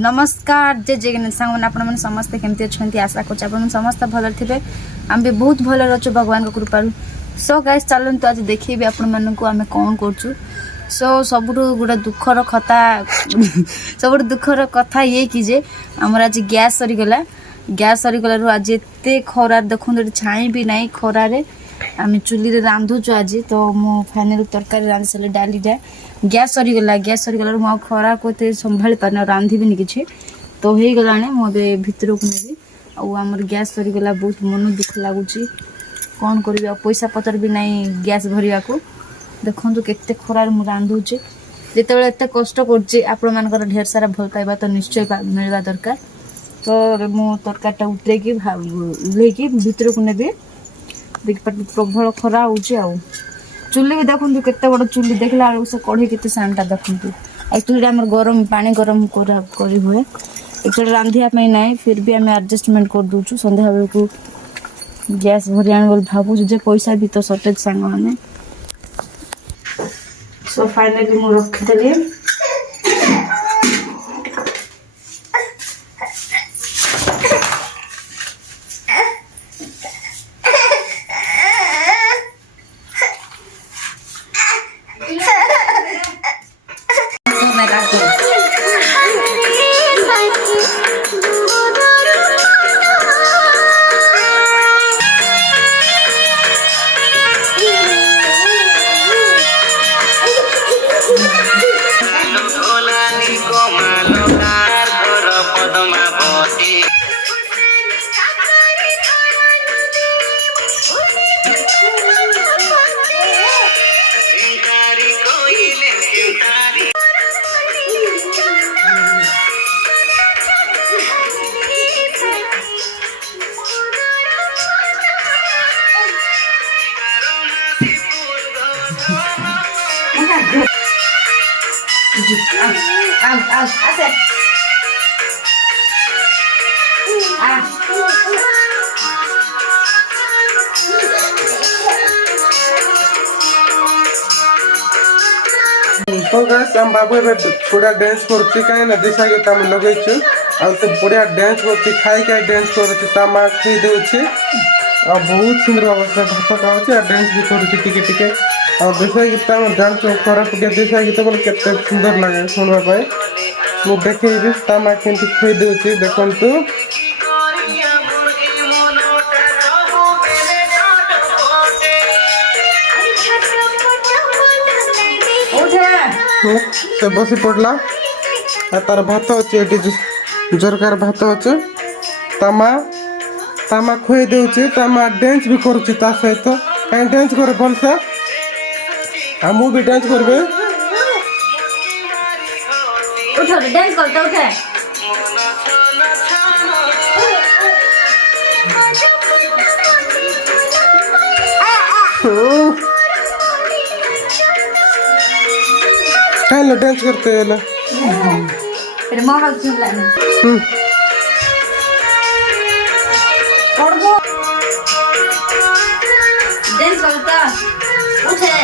नमस्कार जय जगन्नाथ सांग मैंने समस्ते केमती अच्छा आशा कर समस्त भल थे आम भी बहुत भल अच्छे भगवान कृपा सो गाइस चलते आज देखिए आपण आम कौन कर सो सब गोटे दुखर कथा सब दुखर कथा ये कि जे आमर आज गैस सरीगलु आज एत खरार देखते छाई भी ना खरारे आम चुली रांधुचु आज तो मु फाइनाल तरकारी रांधि सारे डालीटा गैस सरीगला मु खरा को संभाली पार रांधि किसी तो हो गला मुझे भितर को नेबी आमर गैस सरीगला बहुत मन दुख लगुच कौन कर पैसा पतर भी नहीं गैस भरवा को देखो केते खरार मु रांधुची जिते एत कष्ट कर ढेर सारा भल पाइबा तो निश्चय मिलवा दरकार तो मु तरकारीटा उतरेकी भितर को नेबी देख प्रबल खरा हो चुली भी देखते केते बड़ चुली देखला से कढ़ी केते सानटा देखते एक्चुअली आम गरम पानी गरम कर हुए एक्चुअली रांधिया ना फिर भी आम एडजस्टमेंट कर दूचु संध्या बेल को गैस भरी आने बोल भावुँ जे पैसा भी तो सर्टेज सांग मैंने सो फाइनली मु रखीदेली तो गाइस हम बाबू ए पूरा डांस करछि काहे ना दिशा के हम लगैछु आ तो पूरा डांस करछि खाई खाई डांस करछि ता मा खई देउछि आ बहुत सुंदर अवस्था भात खाउछि आ डांस भी करछि टिके टिके आ दिशा के हम डांस कर के दिशा के तो केते सुंदर लागे सुनबा पाए मु देखैबी ता मा केंति खई देउछि देखंतु से बसी पड़ला तार भात अच्छे जोरकार भात अच्छे तामा खुए देउछि तामा डांस भी करुछि ता सहित कहीं डांस करे भल से आ मु भी डांस करबे उठ डांस करता उठे काहे डांस करते हैं फिर माहौल सुन लेना डांस करता उठे